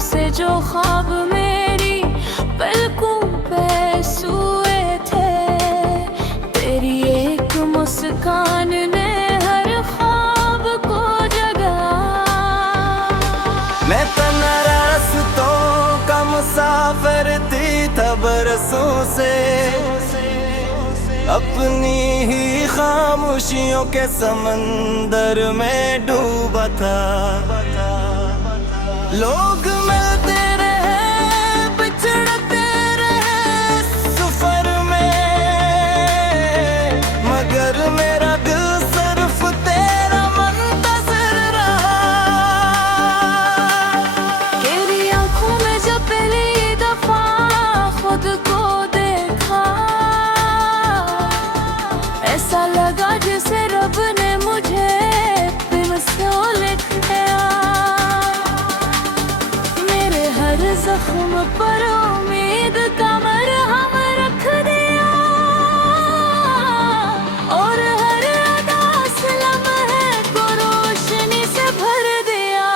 से जो ख्वाब मेरी पलकों पे सोए थे, तेरी एक मुस्कान ने हर ख्वाब को जगा। मैं तना रास्तों का मुसाफिर थी तब बरसों से, अपनी ही खामोशियों के समंदर में डूबा था। लोग मिलते रहे बिछड़ते रहे सफर में, मगर मेरा दिल सिर्फ तेरा मुंतज़िर रहा। तेरी आंखों में जब पहली दफा खुद को देखा, ऐसा लगा जैसे रब ने मुझे बेमिसाल लिखा। मेरे हर जख्म पर उम्मीद का मरहम रख दिया, और हर उदास लम्हे को रोशनी से भर दिया।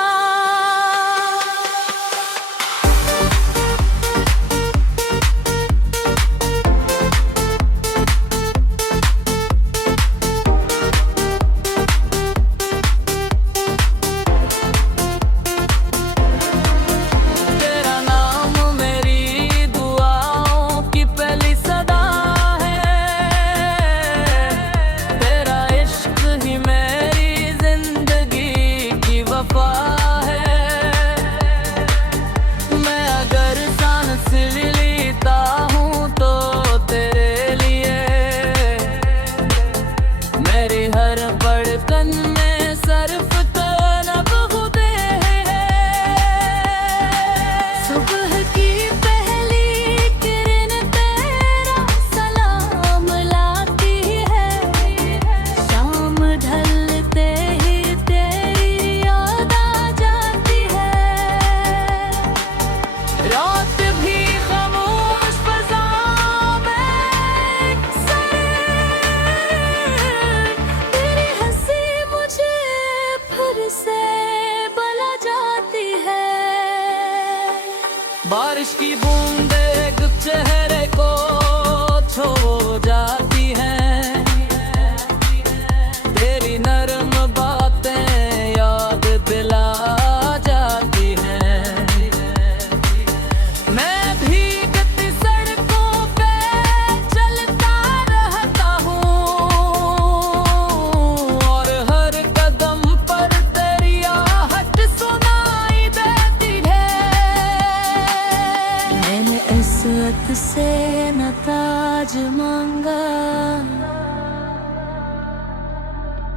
तेरा नाम मेरी दुआओं की पहली सदा है, तेरा इश्क ही मेरी जिंदगी की वफा है। मैं अगर सांस भी लेता हूँ तो तेरे लिए, मेरी हर धड़कन में सिर्फ तलब खुदे है। सुबह की पहली किरण तेरा सलाम लाती है, शाम ढलते ही तेरी याद आ जाती है। रात भी खामोश फज़ा में तेरी हंसी मुझे फिर से बुला जाती है। बारिश की बूंदें चेहरे को छू जाती हैं, तेरी नरम बातें याद दिला जाती हैं। मैं भीगती सड़कों पे चलता रहता हूँ, और हर कदम पर तेरी आहट सुनाई देती है। मैंने इस्सत से न ताज मांगा,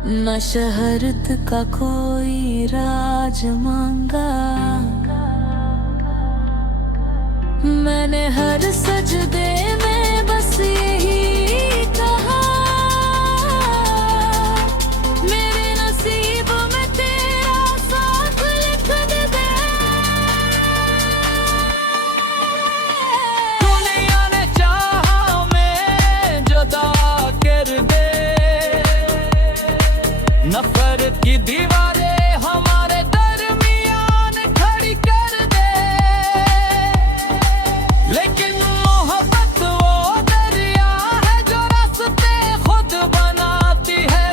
न शहरत का कोई राज मांगा। मैंने हर सजदे में बस यही कहा, मेरे नसीब में तेरा साथ लिख दे। दुनिया ने चाहा मैं जुदा कर दे, नफरत की दीवारें हमारे दरमियान खड़ी कर दे। लेकिन मोहब्बत वो दरिया है जो रास्ते खुद बनाती है।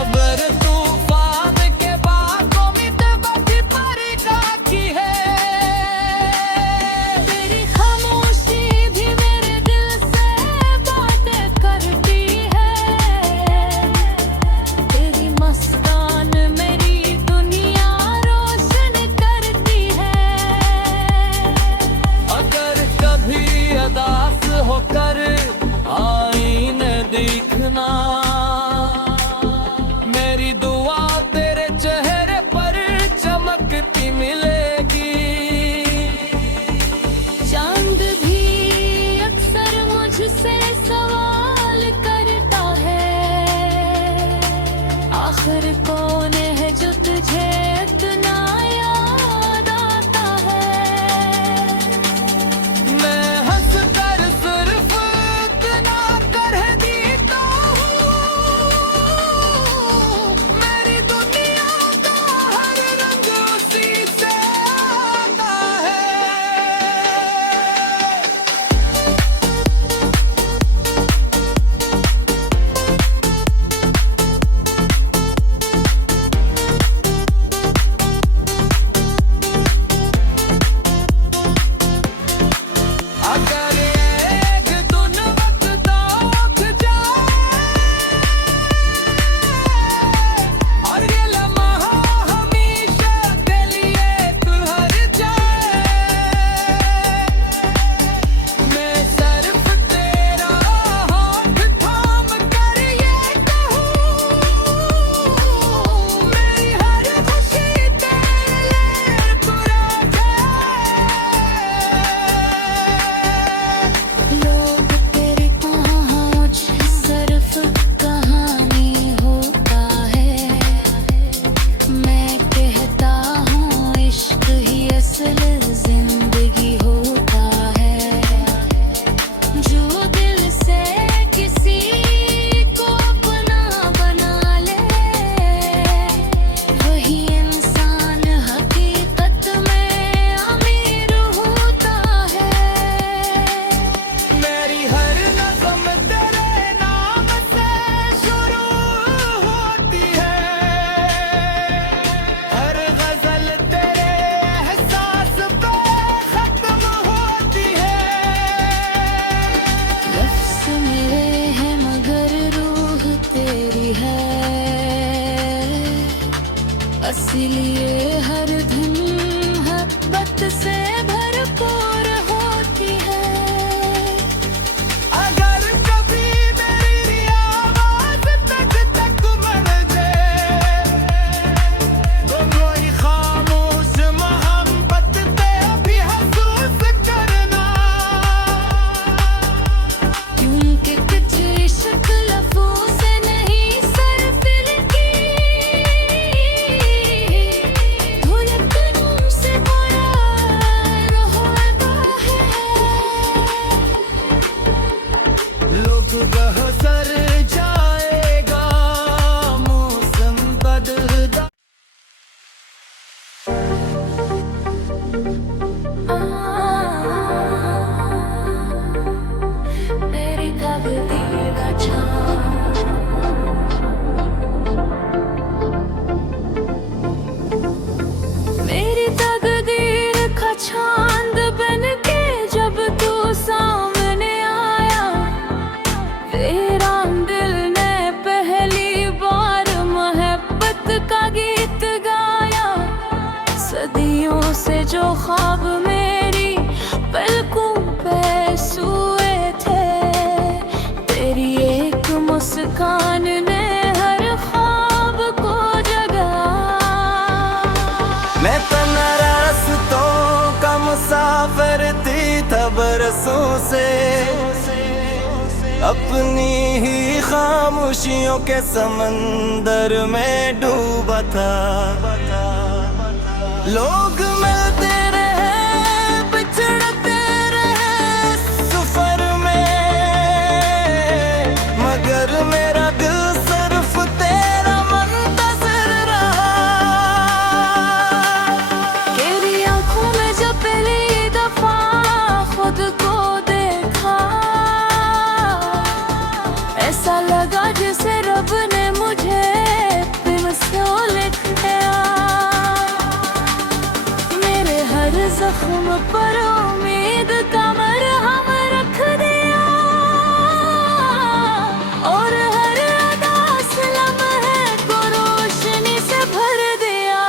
अगर तूफान के बाद उम्मीद बची परिका की है। तेरी खामोशी भी मेरे दिल से बातें करती है, तेरी मस्तान मेरी दुनिया रोशन करती है। अगर कभी अदास होकर आईने देखना, मेरी दुआ तेरे चेहरे पर चमकती मिलेगी। चांद भी अक्सर मुझसे सवाल करता है, आखिर कौन है जो तुझे इतना याद आता है। मैं हंस कर सिर्फ इतना कर देता हूँ, मेरी दुनिया का हर रंग उसी से इसीलिए हर दिन मोहब्बत से भरपूर होती है। अगर कभी मेरी आवाज तक मन जाए तो कोई खामोश मोहब्बत पे भी महसूस करना, क्योंकि कुछ इश्क लफ्ज़ों से नहीं सिर्फ दिल की धड़कनों से भरा रहता है। लोग बहसर जाएगा मौसम बदलता। मेरी तकदीर का चाँद, मेरी तकदीर का चाँद बन के जब तू सामने आया, तेरा दिल ने पहली बार मोहब्बत का गीत गाया। सदियों से जो ख्वाब मेरी पलकों पे सोए थे, तेरी एक मुस्कान ने हर ख्वाब को जगा। मैं तना रास्तों का मुसाफिर थी तब बरसों से, अपनी ही खामोशियों के समंदर में डूबा था। लोग मिलते रहे बिछड़ते रहे सफर में, मगर मेरा दिल सिर्फ तेरा मुंतज़िर रहा। तेरी आंखों में जब पहली दफा खुद को देखा, ऐसा लगा जैसे रब ने मुझे बेमिसाल लिखा। मेरे हर जख्म पर उम्मीद का मरहम रख दिया, और हर अदास लम्हे को रोशनी से भर दिया।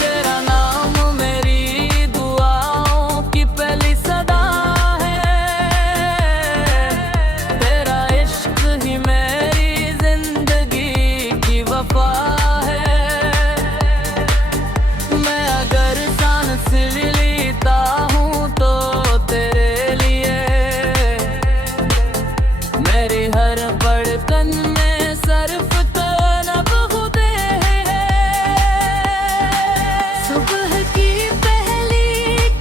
तेरा नाम मेरी दुआओं की पहली सदा है, तेरा इश्क ही मेरी जिंदगी की वफा है। मैं अगर सांस भी लेता हूँ तो तेरे लिए, मेरी हर धड़कन में सिर्फ तो नब्ज़ है। सुबह की पहली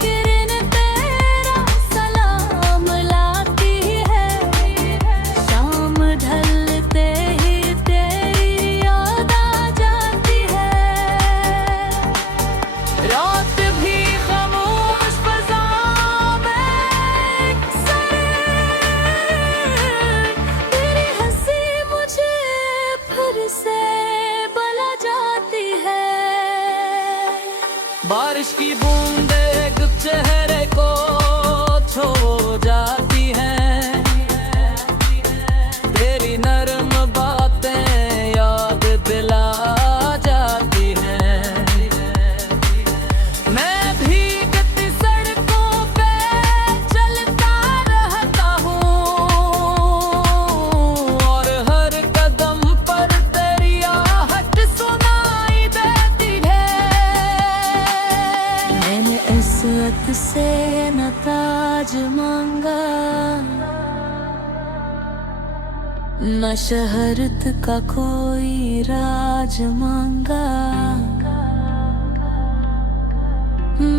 किरण तेरा सलाम लाती है, शाम ढलते ही तेरी याद आ जाती है। रात भी खामोश फ़ज़ा में तेरी हंसी मुझे फिर से बुला जाती है। बारिश की बूंदें चेहरे को छू जाती हैं, तेरी नरम बातें याद दिला जाती हैं। मैं भीगती सड़कों पे चलता रहता हूँ, और हर कदम पर तेरी आहट सुनाई देती है। मैंने इस्सत से न ताज मांगा, न शहरत का कोई राज मांगा।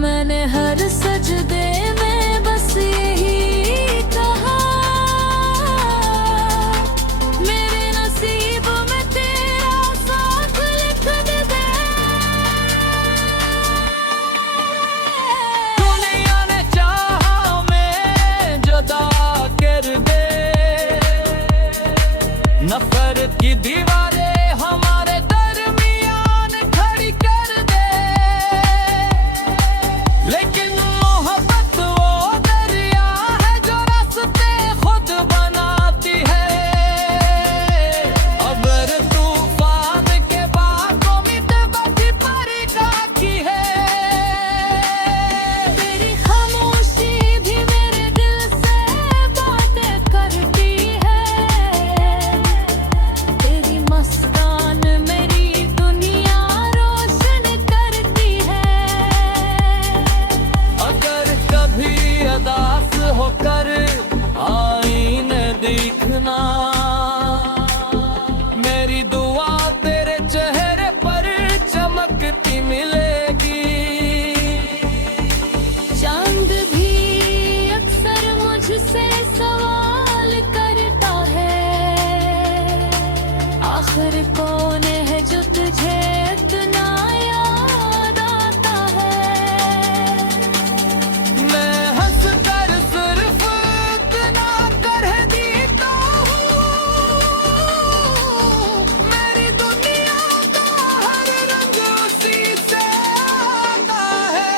मैंने हर सजदे में बस यही कहा, मेरे नसीब में तेरा साथ लिख दे। दुनिया ने चाहा मैं जुदा कर दे, नफरत की दीवारें हमारे दर कोने है जो तुझे इतना याद आता है। मैं हंस कर सिर्फ इतना कर देता हूँ, मेरी दुनिया का हर रंग उसी से आता है।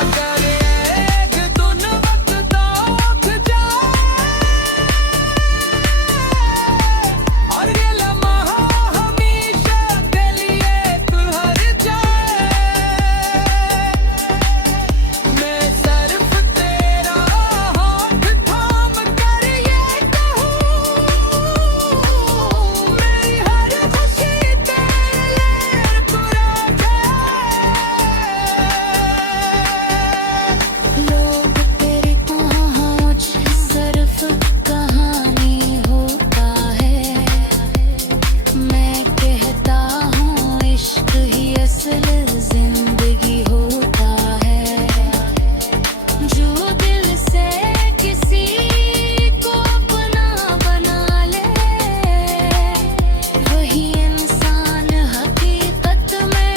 अगर एक दिन वक्त तोख जाए और ये लम्हा हमेशा के लिए तुहर जाए, मैं सिर्फ तेरा हाथ थाम कर ये कहूँ, मेरी हर खुशी तेरे लिए पूरा लोग तेरी पहुंच सिर्फ कहानी होता है, मैं कहता हूँ इश्क ही असल जिंदगी होता है। जो दिल से किसी को अपना बना ले, वही इंसान हकीकत में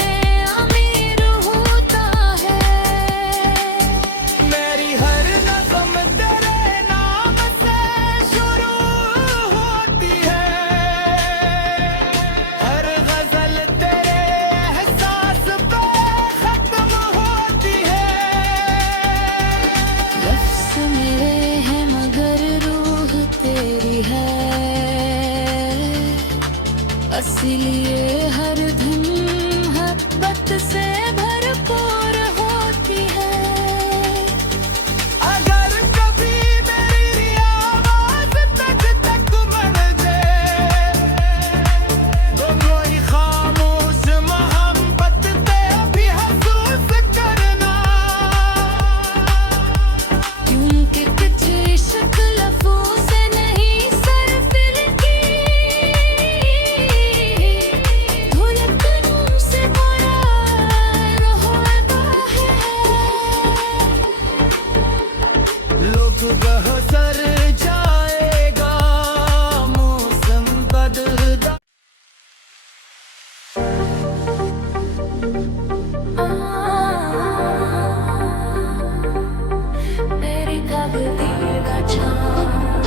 अमीर होता है। मेरी हर नज़्म तेरे नाम से शुरू होती है, हर गज़ल तेरे एहसास पे खत्म होती है। लफ्ज़ मेरे हैं मगर रूह तेरी है, असलिए हर धुन मोहब्बत से भरपूर होती है। अगर कभी मेरी आवाज़ तुझ तक मर जाए, तो कोई खामोश मोहब्बत पे भी महसूस करना, क्योंकि कुछ इश्क लफ्ज़ों से नहीं सरफिर की धुलकनों से भरा रहता है। लोग बहतर जाएगा मौसम बदलता। मेरी तकदीर का चाँद,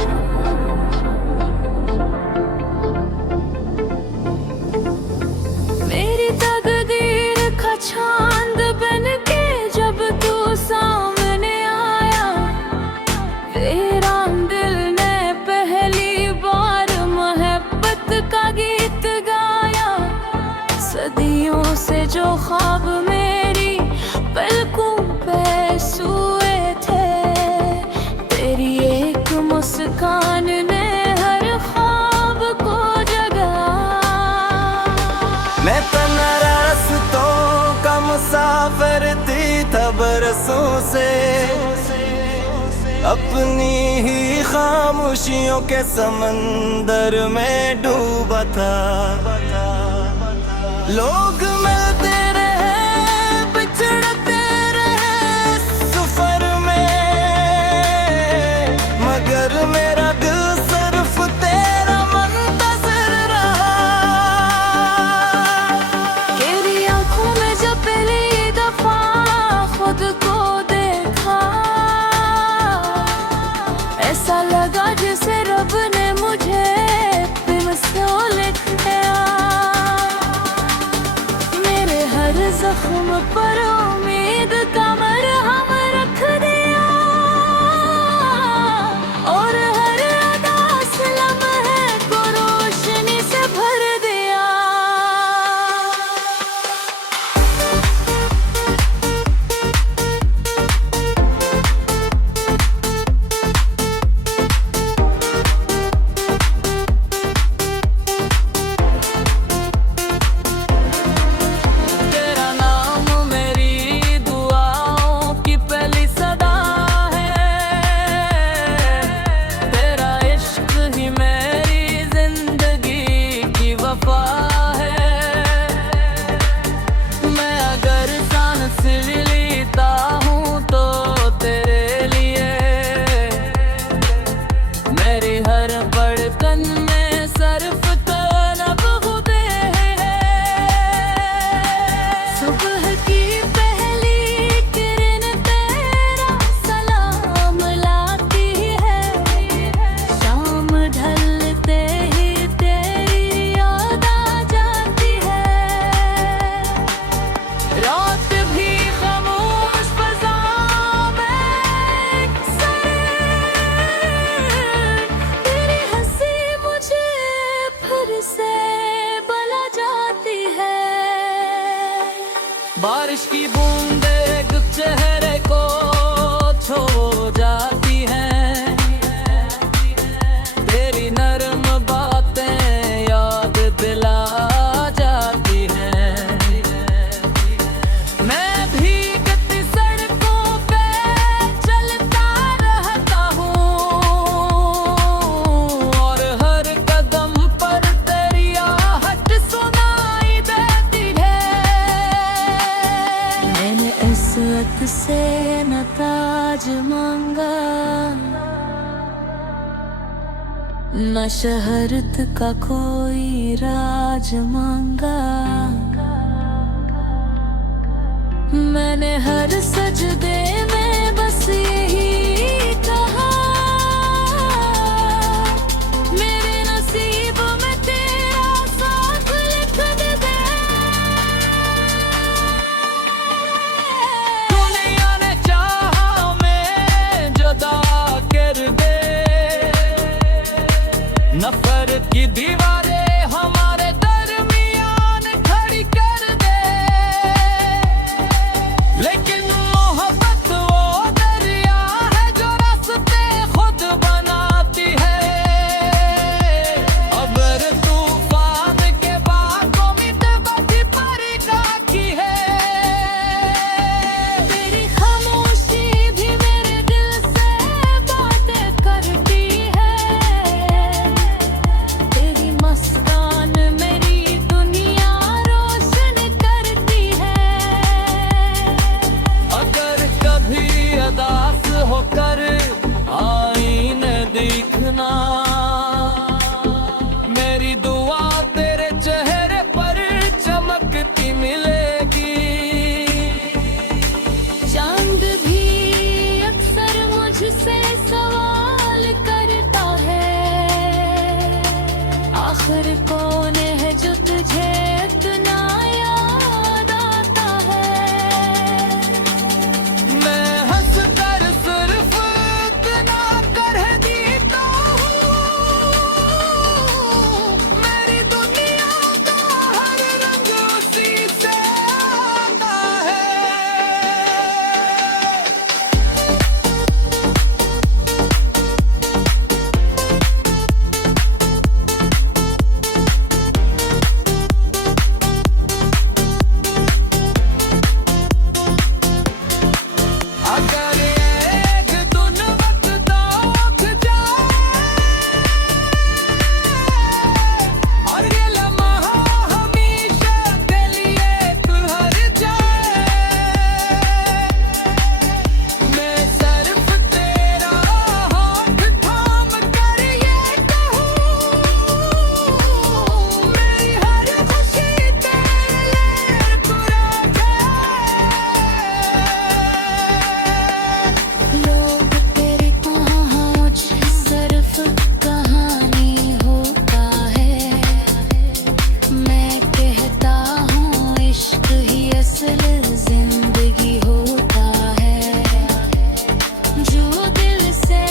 मेरी तकदीर का चाँद बन के जब तू सामने आया, तेरा दिल ने पहली बार मोहब्बत का गीत गाया। सदियों से जो ख्वाब मेरी पलकों पे सोए थे, तेरी एक मुस्कान ने हर ख्वाब को जगा। मैं तना रास्तों का मुसाफिर थी तब बरसों से, अपनी ही खामोशियों के समंदर में डूबा था। लोग मिलते रहे बिछड़ते रहे सफर में, मगर मेरा दिल सिर्फ तेरा मुंतज़िर रहा। तेरी आंखों में जब पहली दफा खुद को देखा, ऐसा लगा जैसे रब ने मुझे बेमिसाल लिखा। मेरे हर जख्म पर उम्मीद का मरहम रख दिया, और हर अदास लम्हे को रोशनी से भर दिया। तेरा नाम मेरी बारिश की बूंदें चेहरे को छो जाती हैं, तेरी नरम बातें याद दिला जाती हैं। मैं भीगती सड़कों पे चलता रहता हूँ और हर कदम पर तेरी आहट सुनाई देती है। मैंने इस्सत से न ताज मांगा, न शहरत का कोई राज मांगा। मैंने हर सजदे में बस यही कहा, मेरे नसीब में तेरा साथ लिख दे। दुनिया ने चाहा मैं जुदा कर दे, नफरत की दीवारें हमारे दरमियान खड़ी कर दे। लेकिन मोहब्बत वो दरिया है जो रास्ते खुद बनाती है। अगर तूफान के बाद उम्मीद बची परिका की है। तेरी खामोशी भी मेरे दिल से बातें करती है। तेरी मस्तान मेरी दुनिया रोशन करती है। अगर कभी अदास होकर आईने देखना, मेरी दुआ तेरे चेहरे पर चमकती मिलेगी। चांद भी अक्सर मुझसे सवाल करता है, आखिर कौन है जो तुझे इतना याद आता है। मैं हंस कर सिर्फ इतना कर देता हूँ, मेरी दुनिया का हर रंग उसी से आता है। अगर एक दिन वक्त तोख जाए और ये लम्हा हमेशा के लिए तुहर जाए, मैं सिर्फ तेरा हाथ थाम कर ये कहूँ, मेरी हर खुशी तेरे लिए कुर्बान है। लोग तेरे पहुँच सिर्फ कहानी होता है, मैं कहता हूँ इश्क ही असल जिंदगी होता है। जो दिल से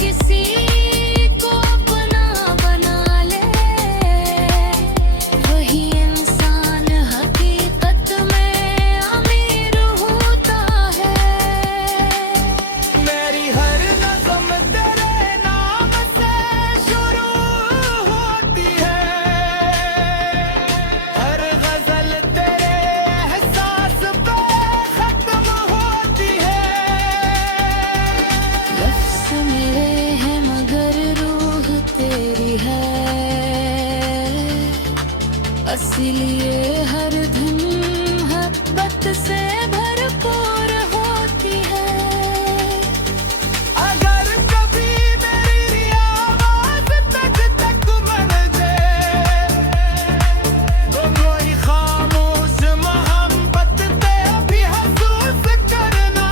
किसी को अपना बना ले, वही इंसान हकीकत में अमीर होता है। मेरी हर नज़्म तेरे नाम से शुरू होती है, हर गज़ल तेरे एहसास पे खत्म होती है। लफ्ज़ मेरे हैं मगर रूह तेरी है, इसलिए हर धुन मोहब्बत से भरपूर होती है। अगर कभी मेरी आवाज़ तुझ तक मंज़े, तो कोई खामोश मोहब्बत ते भी महसूस करना,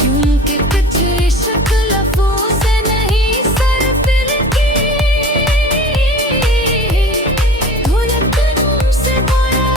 क्योंकि कुछ इश्क लफ्ज़ों से नहीं सरफिर की धुलकनों से बोया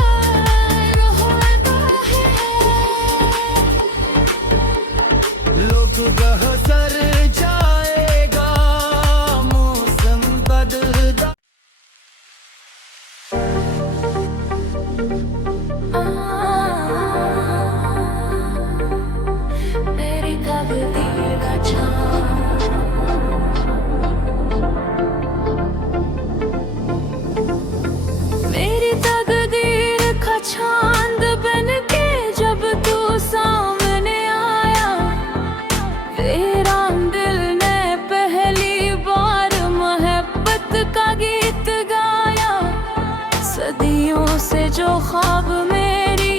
से जो ख्वाब मेरी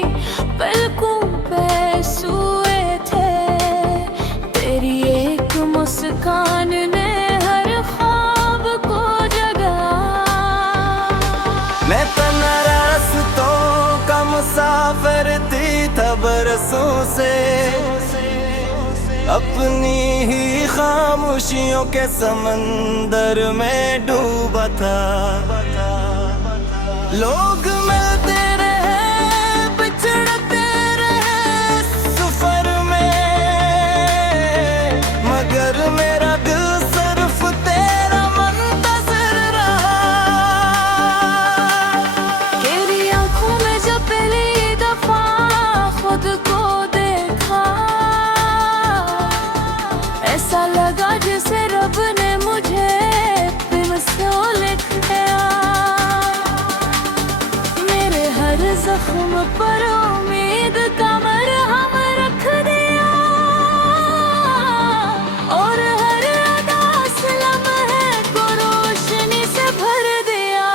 पलकों पे सोए थे, तेरी एक मुस्कान ने हर ख्वाब को जगा। मैं तना रास्तों का मुसाफिर थी था बरसों से, अपनी ही खामोशियों के समंदर में डूबा था। लोग मिलते रहे बिछड़ते रहे सफर में, मगर मेरा दिल सिर्फ तेरा मुंतज़िर रहा। तेरी आंखों में जब पहली दफा खुद को देखा, ऐसा लगा जैसे रब ने मुझे बेमिसाल लिखा। मेरे हर जख्म पर उम्मीद का मरहम रख दिया, और हर उदास लम्हे को रोशनी से भर दिया।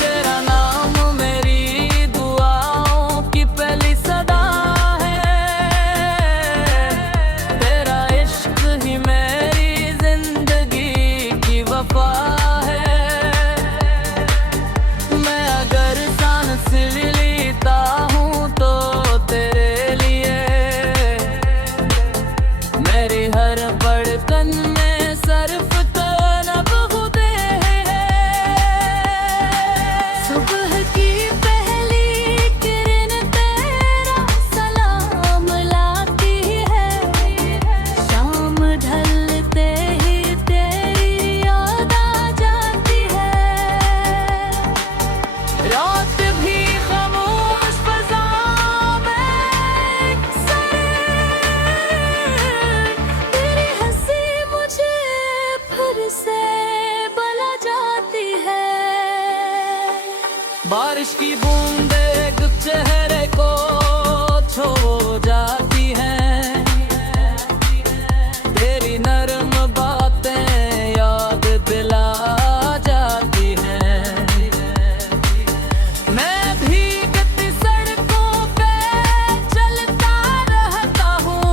तेरा नाम मेरी दुआओं की पहली सदा है, तेरा इश्क ही मेरी जिंदगी की वफा है। मैं अगर सांस लेता हूँ तो तेरे लिए, मेरी हर धड़कन में सिर्फ तलब खुदे है। सुबह की पहली किरण तेरा सलाम लाती है, शाम ढलते ही तेरी याद आ जाती है। रात भी खामोश फज़ा में तेरी हंसी मुझे फिर से बुला जाती है। बारिश की बूंदें चेहरे को छू जाती हैं, तेरी नरम बातें याद दिला जाती हैं। मैं भीगती सड़कों पे चलता रहता हूँ,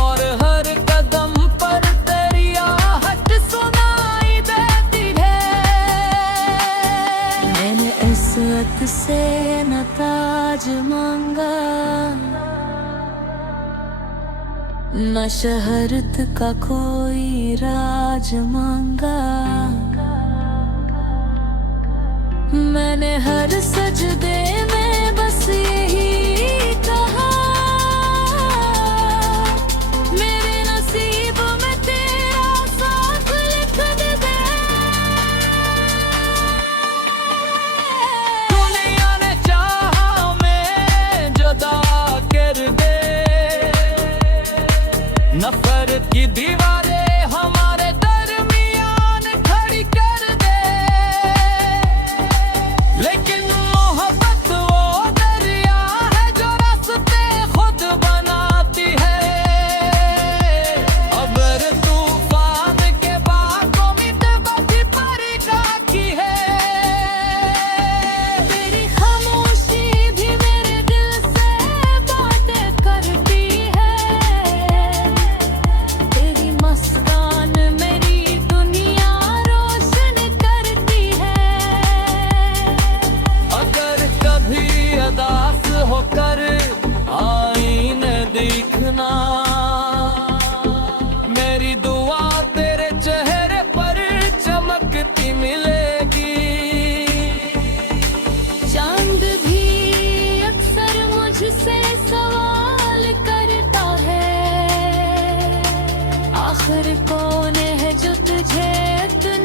और हर कदम पर तेरी आहट सुनाई देती है। मैंने इस्सत से न ताज मांगा, न शहरत का कोई राज मांगा। मैंने हर सजदे में बस यही कहा, मेरे नसीब में तेरा साथ लिख दे। दुनिया ने चाहा मैं जुदा कर दे, नफरत की दीवारें हमारे दरमियान खड़ी कर दे। लेकिन मोहब्बत वो दरिया है जो रास्ते खुद बनाती है। अबर तूफान के बाद उम्मीद बची परिका की है। तेरी खामोशी भी मेरे दिल से बातें करती है, तेरी मस्तान मेरी दुनिया रोशन करती है। अगर कभी अदास होकर आईने देखना, मेरी दुआ तेरे चेहरे पर चमकती मिलेगी। चांद भी अक्सर मुझसे सवाल करता है, आखिर कौन है जो तुझे इतना